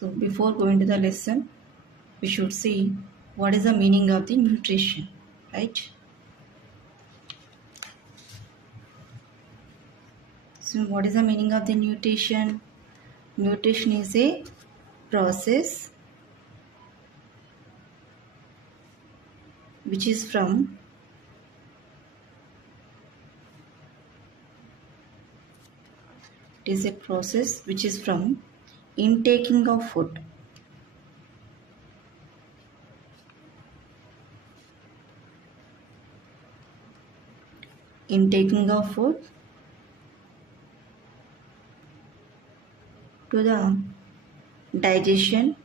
So before going to the lesson, we should see what is the meaning of the nutrition, right? So what is the meaning of the nutrition? Nutrition is a process which is from intaking of food. Intaking of food to the digestion,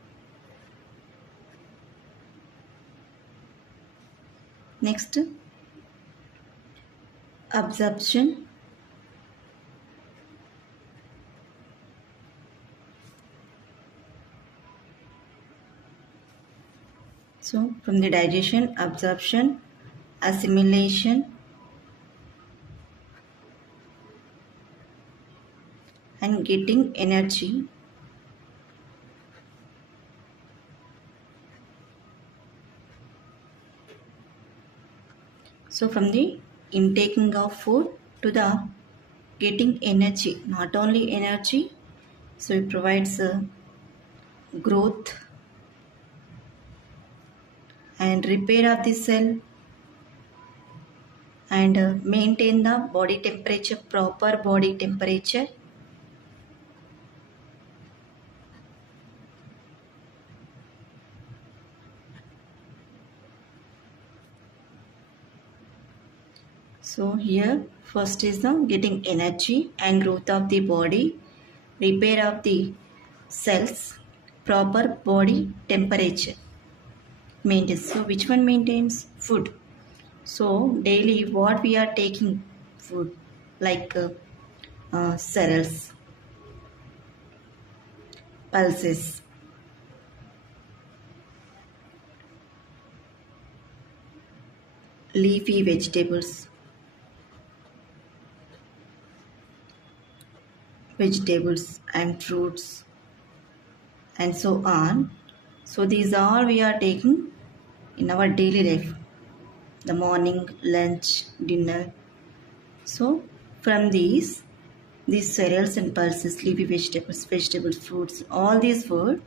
next absorption, so from the digestion, absorption, assimilation and getting energy. So from the intaking of food to the getting energy, not only energy, so it provides growth and repair of the cell and maintain the body temperature, proper body temperature. So here first is the getting energy and growth of the body, repair of the cells, proper body temperature maintains. So which one maintains? Food. So daily what we are taking food like cereals, pulses, leafy vegetables and fruits and so on. So these all we are taking in our daily life, the morning, lunch, dinner. So from these cereals and pulses, leafy vegetables, fruits, all these food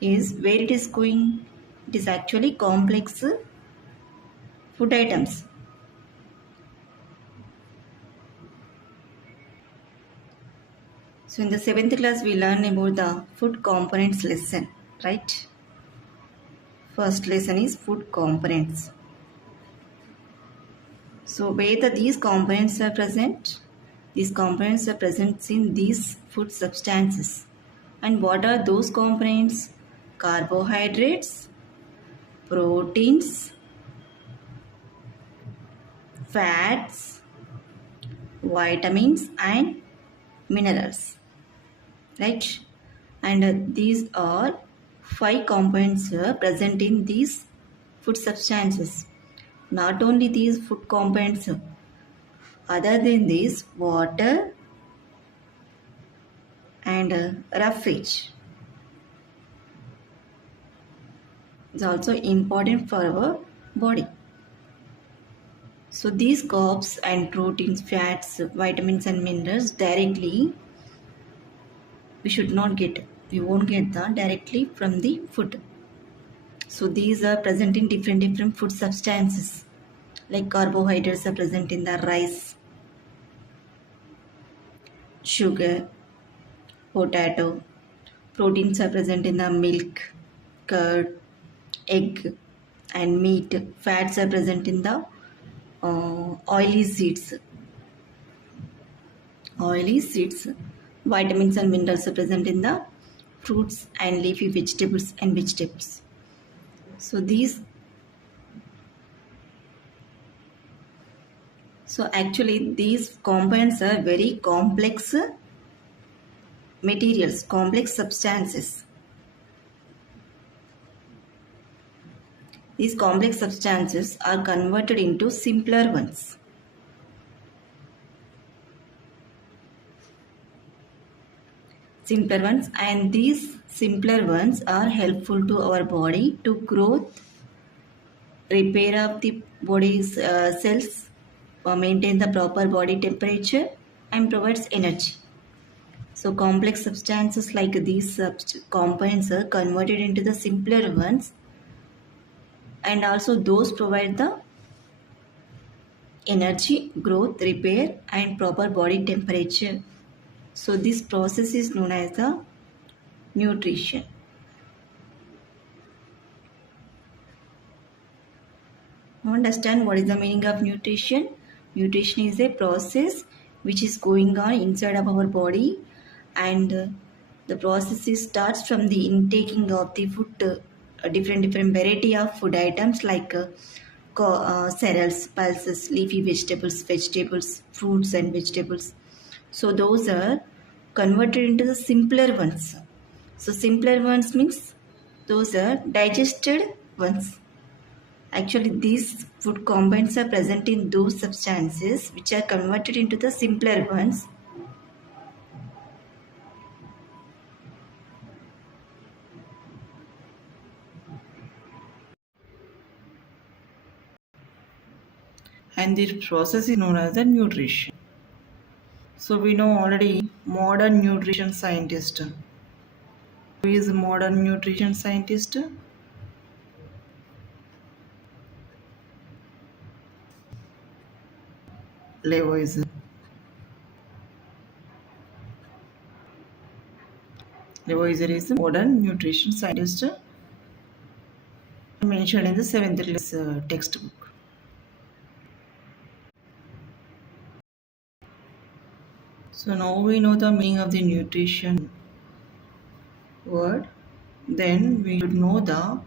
is where it is going. It is actually complex food items. So in the 7th class we learn about the food components lesson, right? First lesson is food components. So where these components are present? These components are present in these food substances. And what are those components? Carbohydrates, proteins, fats, vitamins and minerals, right? And these are 5 components present in these food substances. Not only these food components, other than this, water and roughage is also important for our body. So these carbs and proteins, fats, vitamins and minerals directly we should not get. We won't get that directly from the food. So these are present in different food substances. Like carbohydrates are present in the rice, sugar, potato. Proteins are present in the milk, curd, egg and meat. Fats are present in the oily seeds. Vitamins and minerals are present in the fruits and leafy vegetables. So actually these compounds are very complex materials, complex substances. These complex substances are converted into simpler ones. And these simpler ones are helpful to our body to growth, repair of the body's cells, maintain the proper body temperature, and provides energy. So complex substances like these compounds are converted into the simpler ones, and also those provide the energy, growth, repair, and proper body temperature. So this process is known as the nutrition. Understand what is the meaning of nutrition? Nutrition is a process which is going on inside of our body, and the process starts from the intaking of the food, different variety of food items like cereals, pulses, leafy vegetables, fruits and vegetables. So those are converted into the simpler ones. So simpler ones means those are digested ones. Actually, these food compounds are present in those substances which are converted into the simpler ones. And this process is known as the nutrition. So we know already modern nutrition scientist. Who is a modern nutrition scientist? Lewis. Lewis is a modern nutrition scientist mentioned in the seventh class textbook. So now we know the meaning of the nutrition word. Then we should know the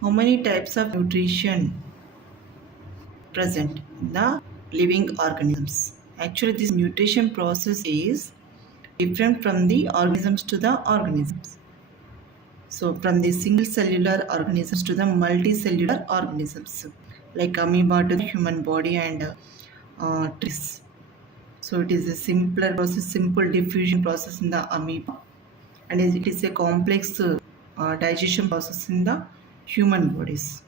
how many types of nutrition present in the living organisms. Actually, this nutrition process is different from the organisms to the organisms. So, from the single cellular organisms to the multicellular organisms, like amoeba to the human body and trees. So, it is a simpler process, simple diffusion process in the amoeba, and it is a complex digestion process in the human bodies.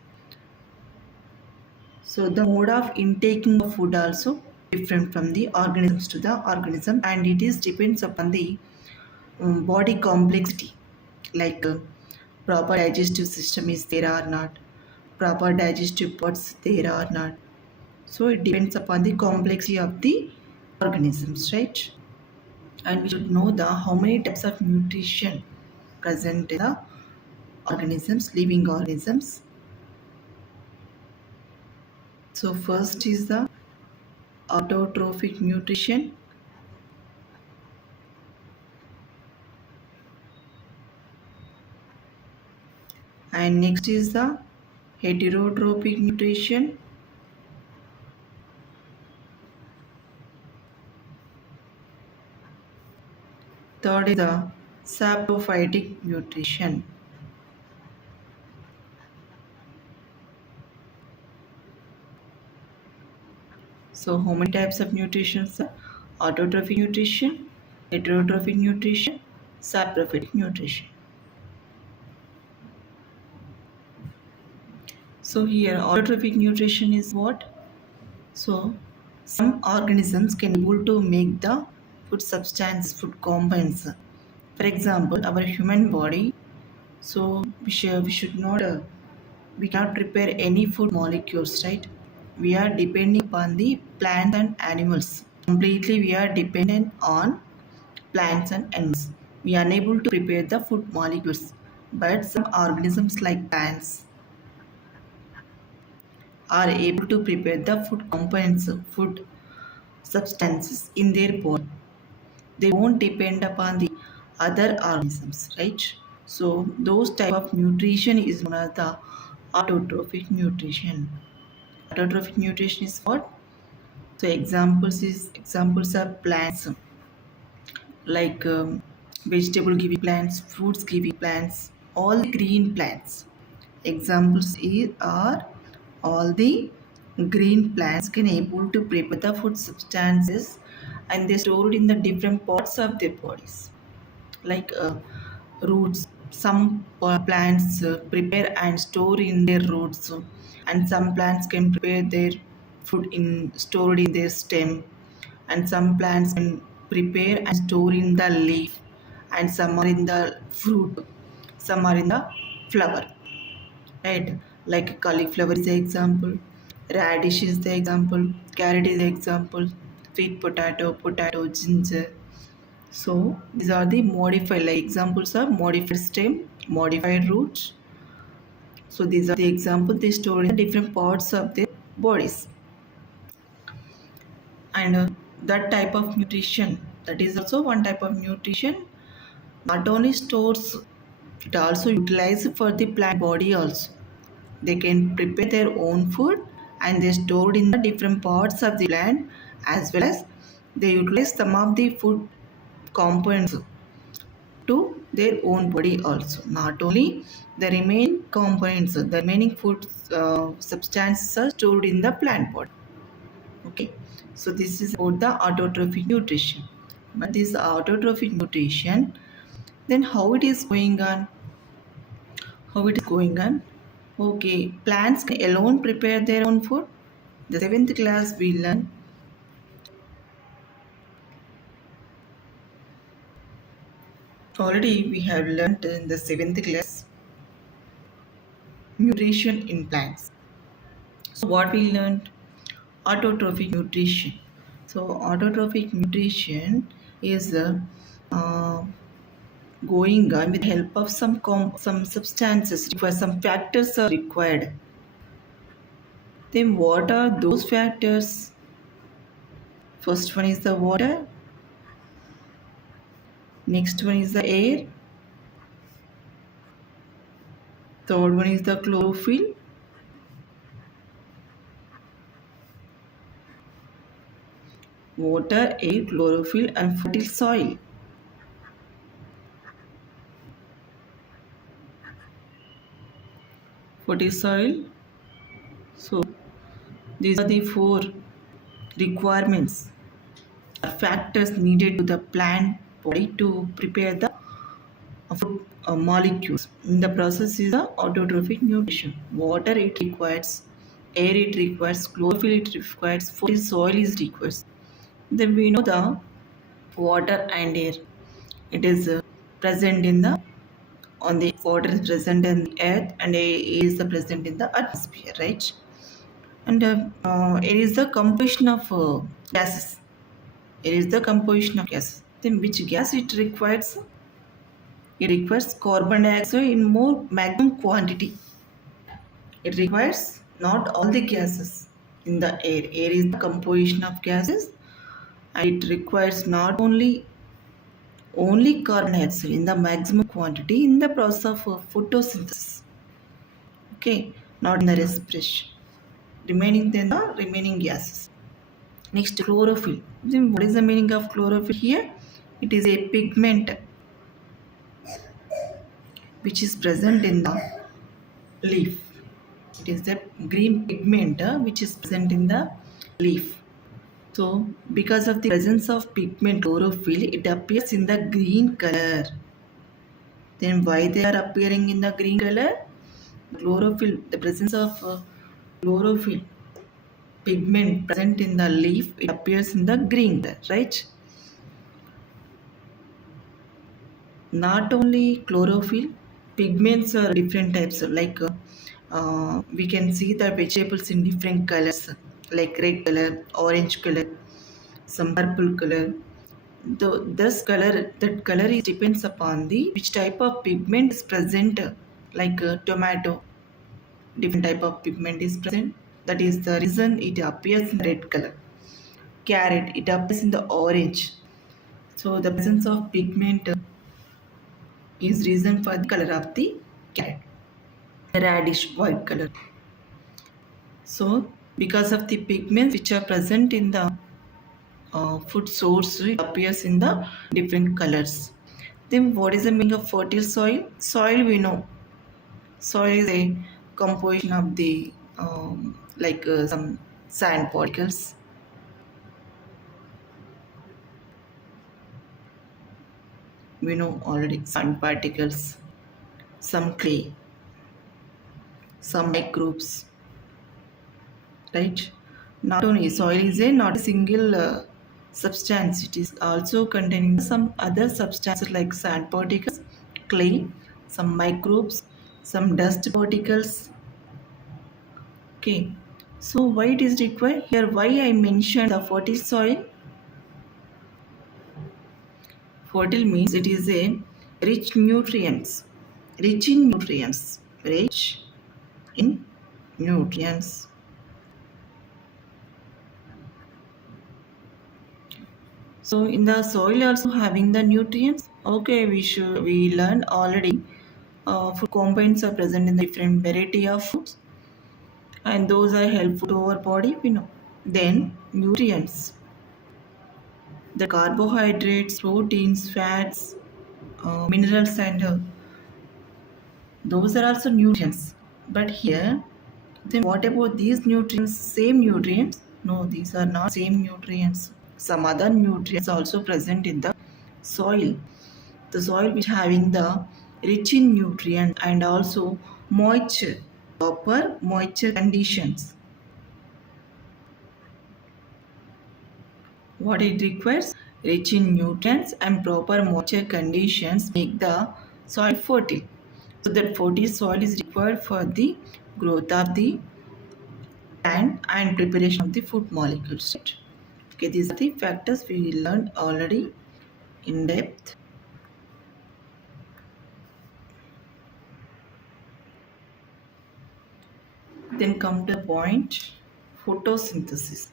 So the mode of intaking of food also different from the organisms to the organism, and it is depends upon the body complexity, like proper digestive system is there or not, proper digestive parts there or not. So it depends upon the complexity of the organisms, right? And we should know the how many types of nutrition present in the organisms, living organisms. So first is the autotrophic nutrition, and next is the heterotrophic nutrition, third is the saprophytic nutrition. So how many types of nutrition? Autotrophic nutrition, heterotrophic nutrition, saprophytic nutrition. So here autotrophic nutrition is what? So some organisms can able to make the food substance, food compounds. For example, our human body. So we should not we cannot prepare any food molecules, right? We are depending upon the plants and animals. Completely, we are dependent on plants and animals. We are unable to prepare the food molecules, but some organisms like plants are able to prepare the food components, food substances in their body. They won't depend upon the other organisms, right? So those type of nutrition is known as the autotrophic nutrition. Autotrophic nutrition is what? So examples are plants like vegetable giving plants, fruits giving plants, all the green plants. Are all the green plants can able to prepare the food substances, and they store it in the different parts of their bodies, like roots. some plants prepare and store in their roots, and some plants can prepare their food in stored in their stem, and some plants can prepare and store in the leaf, and some are in the fruit, some are in the flower, right? Like cauliflower is the example, radish is the example, carrot is the example, sweet potato, ginger. So these are the modified, like examples are modified stem, modified roots. So these are the examples they store in different parts of their bodies. And that type of nutrition, that is also one type of nutrition, not only stores, it also utilizes for the plant body also. They can prepare their own food and they stored in the different parts of the plant, as well as they utilize some of the food components to their own body also. Not only the remaining components, the remaining food substances are stored in the plant body. Okay, so this is about the autotrophic nutrition. But this autotrophic nutrition, then how it is going on? How it is going on? Okay, plants can alone prepare their own food. The seventh class we learn. Already we have learned in the seventh class nutrition in plants. So what we learned? Autotrophic nutrition. So autotrophic nutrition is uh, going on with the help of some substances required, some factors are required. Then what are those factors? First one is the water, next one is the air, third one is the chlorophyll, water, air, chlorophyll, and fertile soil. Fertile soil. So these are the four requirements, factors needed to the plant body to prepare the food molecules. In the process is the autotrophic nutrition. Water it requires, air it requires, chlorophyll it requires, fertile soil is required. Then we know the water and air. It is present in the on the water is present in the earth and air is present in the atmosphere, right? And it is the composition of gases. It is the composition of gases. Then which gas it requires? It requires carbon dioxide in more maximum quantity. It requires not all the gases in the air. Air is the composition of gases and it requires not only carbon dioxide in the maximum quantity in the process of photosynthesis. Okay, not in the respiration. Remaining then the remaining gases. Next, chlorophyll. Then what is the meaning of chlorophyll here? It is a pigment which is present in the leaf. It is the green pigment which is present in the leaf. So, because of the presence of pigment chlorophyll, it appears in the green color. Then, why they are appearing in the green color? Chlorophyll, the presence of chlorophyll pigment present in the leaf, it appears in the green color, right? Not only chlorophyll, pigments are different types. Like we can see the vegetables in different colors, like red color, orange color, some purple color. This color, that color is depends upon the which type of pigment is present. Like tomato, different type of pigment is present. That is the reason it appears in red color. Carrot, it appears in the orange. So the presence of pigment is reason for the color of the carrot. Radish, white color. So because of the pigments which are present in the food source, it appears in the different colors. Then what is the meaning of fertile soil? Soil we know. Soil is a composition of the like some sand particles. We know already sand particles. some clay, some microbes, right? Not only soil is a not a single substance, it is also containing some other substances like sand particles, clay, some microbes, some dust particles. Okay, so why it is required here? Why I mentioned the fertile soil? Fertile means it is a rich nutrients, rich in nutrients. So in the soil also having the nutrients. Okay, we learned already. Food components are present in the different variety of foods, and those are helpful to our body. We know. Then nutrients, the carbohydrates, proteins, fats, minerals, and those are also nutrients. But here, then what about these nutrients? Same nutrients? No, these are not same nutrients. Some other nutrients also present in the soil. The soil which having the rich in nutrients and also moisture, proper moisture conditions. What it requires? Rich in nutrients and proper moisture conditions make the soil fertile. So that fertile soil is required for the growth of the plant and preparation of the food molecules. Right? Okay, these are the factors we learned already in depth. Then come to the point photosynthesis.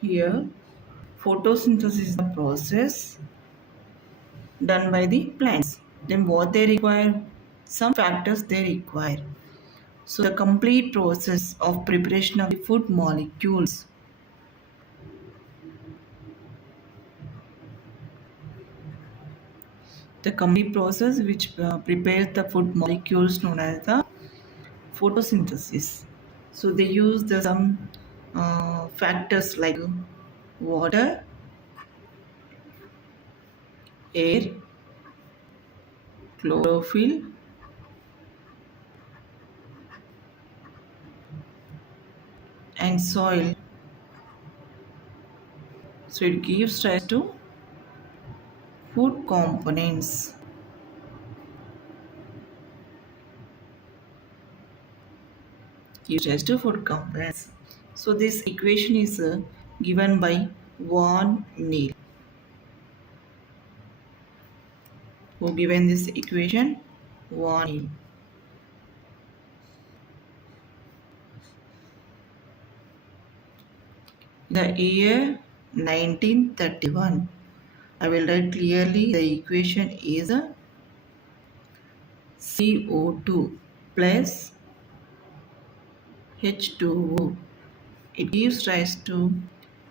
Here, photosynthesis is the process done by the plants. Then what they require? Some factors they require. So the complete process of preparation of the food molecules. The complete process which prepares the food molecules known as the photosynthesis. So they use the some factors like water, air, chlorophyll, and soil. So it gives rise to food components. Gives rise to food components. So this equation is given by Van Neal. Who given this equation? Van Neal. The year 1931. I will write clearly the equation is CO2 plus H2O. It gives rise to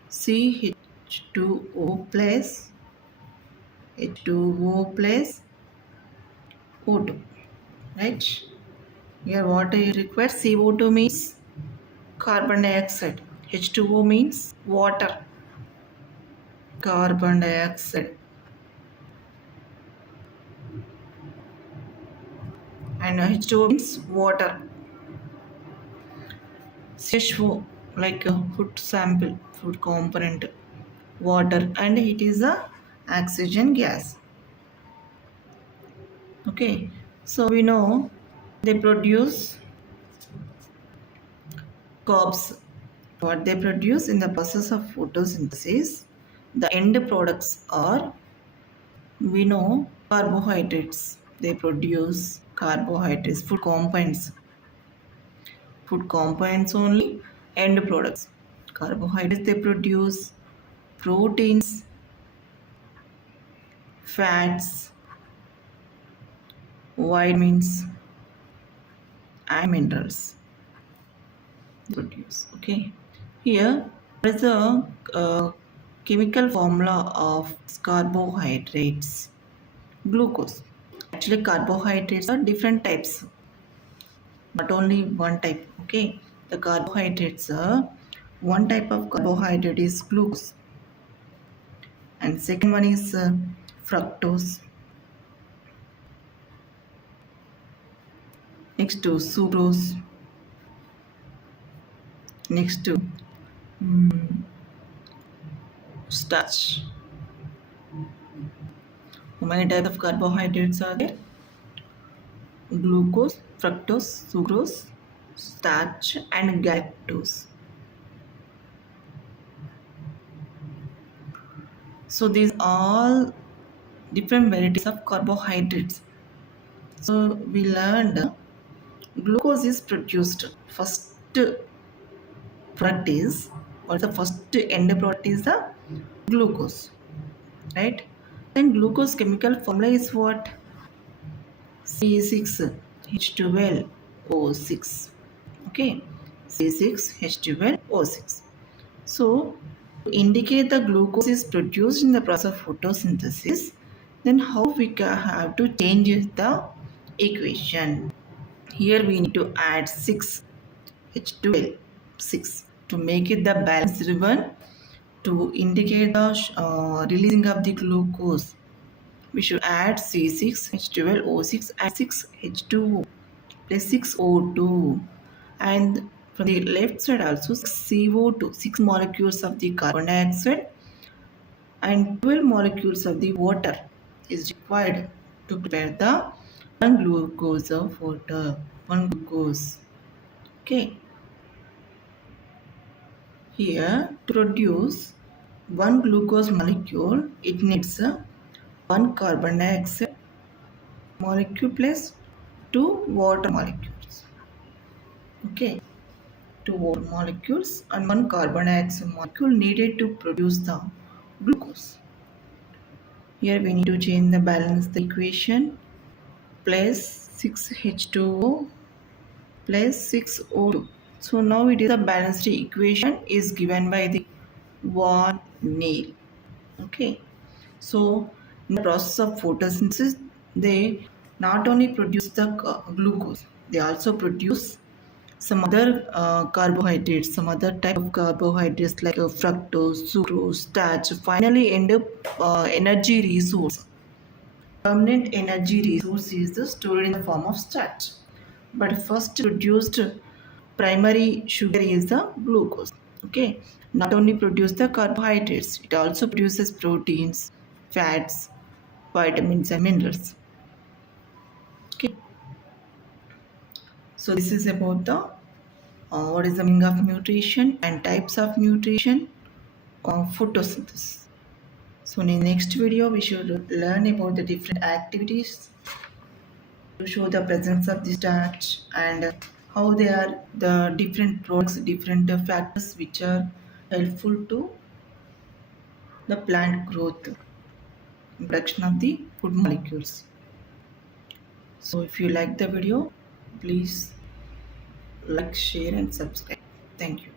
CH2O plus H2O plus O2. Right? Here what it requires? CO2 means carbon dioxide. H2O means water. Carbon dioxide. And H2O means water. CHO like a food sample, food component, water, and it is a oxygen gas. Okay, so we know they produce carbs. What they produce in the process of photosynthesis, the end products are, we know, carbohydrates. They produce carbohydrates, food components only, end products. Carbohydrates they produce, proteins, fats, vitamins, and minerals they produce. Okay, here there is a chemical formula of carbohydrates. Glucose. Actually, carbohydrates are different types. not only one type. Okay, the carbohydrates are one type of carbohydrate is glucose, and second one is fructose. Next to sucrose. Next to starch. How many types of carbohydrates are there? Glucose, fructose, sucrose, starch, and galactose. So these all different varieties of carbohydrates. So we learned glucose is produced. First product is, or the first end product is the glucose, right? Then glucose chemical formula is what? C6H12O6. Okay, C6H12O6. So, to indicate the glucose is produced in the process of photosynthesis, then how we have to change the equation? Here we need to add 6 H12 6 to make it the balanced one to indicate the releasing of the glucose. We should add C6H12O6 and 6H2O plus 6O2, and from the left side also 6CO2, 6 molecules of the carbon dioxide and 12 molecules of the water is required to prepare the 1 glucose of water, 1 glucose. Okay, here to produce 1 glucose molecule it needs 1 carbon dioxide molecule plus 2 water molecules. Okay, 2 water molecules and 1 carbon dioxide molecule needed to produce the glucose. Here we need to change the balance the equation, plus 6H2O plus 6O2. So now it is a balanced equation is given by the Van Neal. Okay, so in the process of photosynthesis they not only produce the glucose, they also produce some other carbohydrates, some other type of carbohydrates like fructose, sucrose, starch. Finally end up energy resource. Permanent energy resource is stored in the form of starch. But first produced primary sugar is the glucose. Okay, not only produce the carbohydrates, it also produces proteins, fats, vitamins, and minerals. Okay, so this is about the what is the meaning of nutrition and types of nutrition of photosynthesis. So in the next video, we should learn about the different activities to show the presence of the starch and how they are the different products, different factors which are helpful to the plant growth, production of the food molecules. So if you like the video, please like, share and subscribe. Thank you.